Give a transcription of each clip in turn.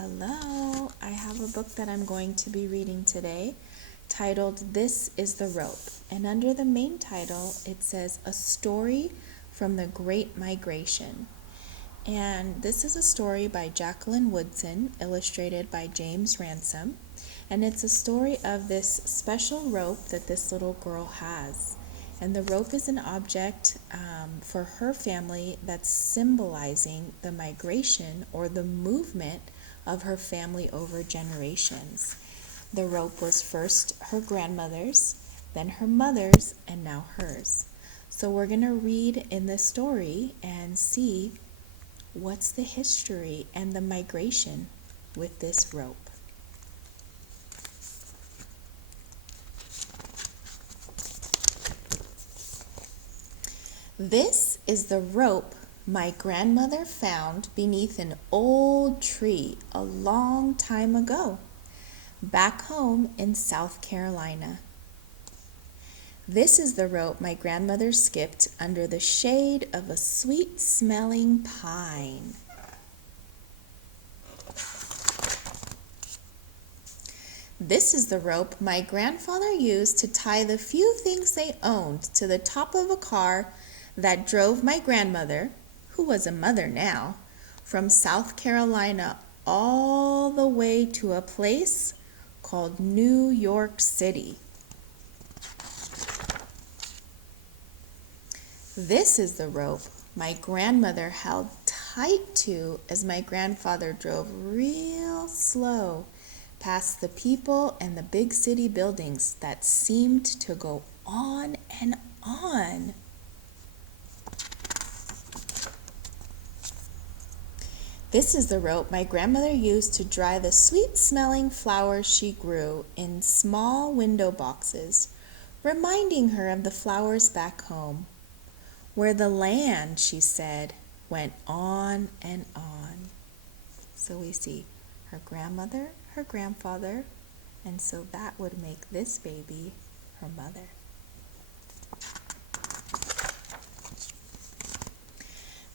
Hello, I have a book that I'm going to be reading today titled This is the Rope. And under the main title, it says A Story from the Great Migration. And this is a story by Jacqueline Woodson, illustrated by James Ransom. And it's a story of this special rope that this little girl has. And the rope is an object for her family that's symbolizing the migration or the movement of her family over generations. The rope was first her grandmother's, then her mother's, and now hers. So we're going to read in this story and see what's the history and the migration with this rope. This is the rope my grandmother found beneath an old tree a long time ago, back home in South Carolina. This is the rope my grandmother skipped under the shade of a sweet-smelling pine. This is the rope my grandfather used to tie the few things they owned to the top of a car that drove my grandmother, who was a mother now, from South Carolina all the way to a place called New York City. This is the rope my grandmother held tight to as my grandfather drove real slow past the people and the big city buildings that seemed to go on and on. This is the rope my grandmother used to dry the sweet-smelling flowers she grew in small window boxes, reminding her of the flowers back home, where the land, she said, went on and on. So we see her grandmother, her grandfather, and so that would make this baby her mother.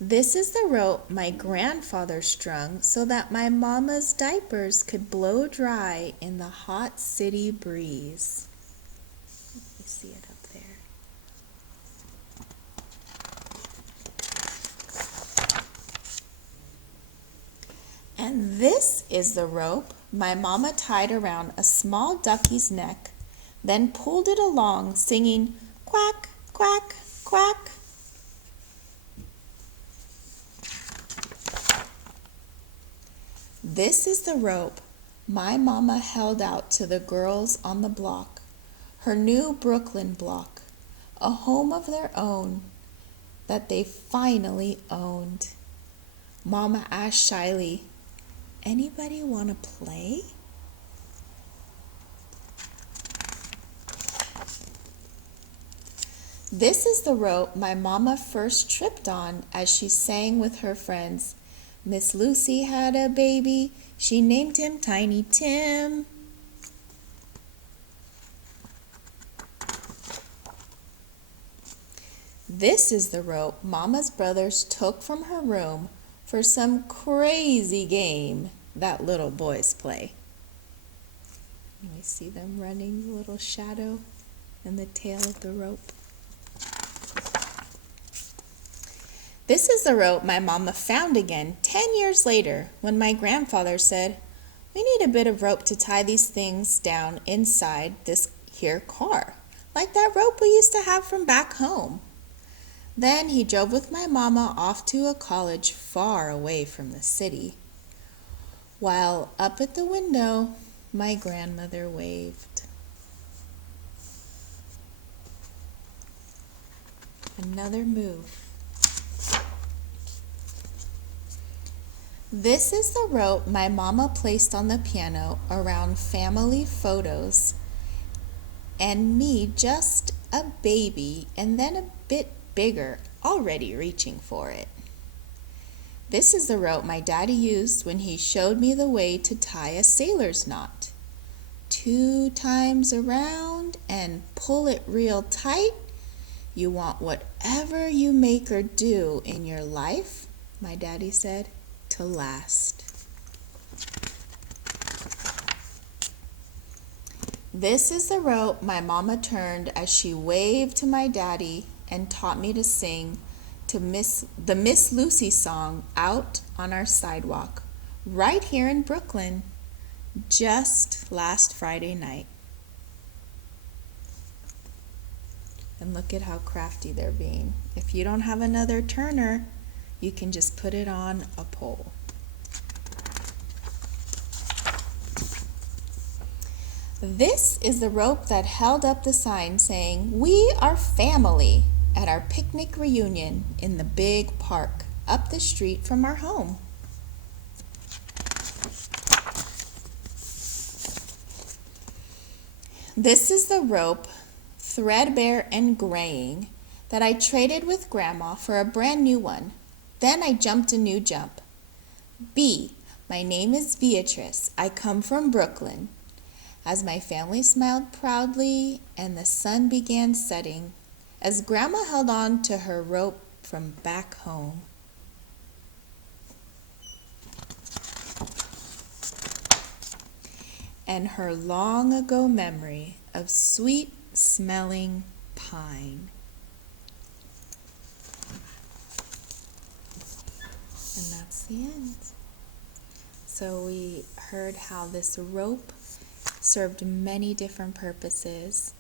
This is the rope my grandfather strung so that my mama's diapers could blow dry in the hot city breeze. You see it up there. And this is the rope my mama tied around a small ducky's neck, then pulled it along singing quack, quack, quack. This is the rope my mama held out to the girls on the block, her new Brooklyn block, a home of their own that they finally owned. Mama asked shyly, "Anybody want to play?" This is the rope my mama first tripped on as she sang with her friends. Miss Lucy had a baby, she named him Tiny Tim. This is the rope Mama's brothers took from her room for some crazy game that little boys play. You may see them running, the little shadow and the tail of the rope. This is the rope my mama found again 10 years later when my grandfather said, "We need a bit of rope to tie these things down inside this here car, like that rope we used to have from back home." Then he drove with my mama off to a college far away from the city, while up at the window my grandmother waved. Another move. This is the rope my mama placed on the piano around family photos and me, just a baby and then a bit bigger, already reaching for it. This is the rope my daddy used when he showed me the way to tie a sailor's knot. 2 times around and pull it real tight. You want whatever you make or do in your life, my daddy said, to last. This is the rope my mama turned as she waved to my daddy and taught me to sing to the Miss Lucy song out on our sidewalk, right here in Brooklyn, just last Friday night. And look at how crafty they're being. If you don't have another turner, you can just put it on a pole. This is the rope that held up the sign saying, "We are family," at our picnic reunion in the big park up the street from our home. This is the rope, threadbare and graying, that I traded with Grandma for a brand new one. Then I jumped a new jump. B, my name is Beatrice. I come from Brooklyn. As my family smiled proudly and the sun began setting, as Grandma held on to her rope from back home. And her long ago memory of sweet smelling pine. And that's the end. So we heard how this rope served many different purposes,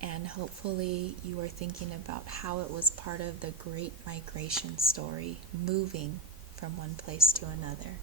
and hopefully you are thinking about how it was part of the Great Migration story, moving from one place to another.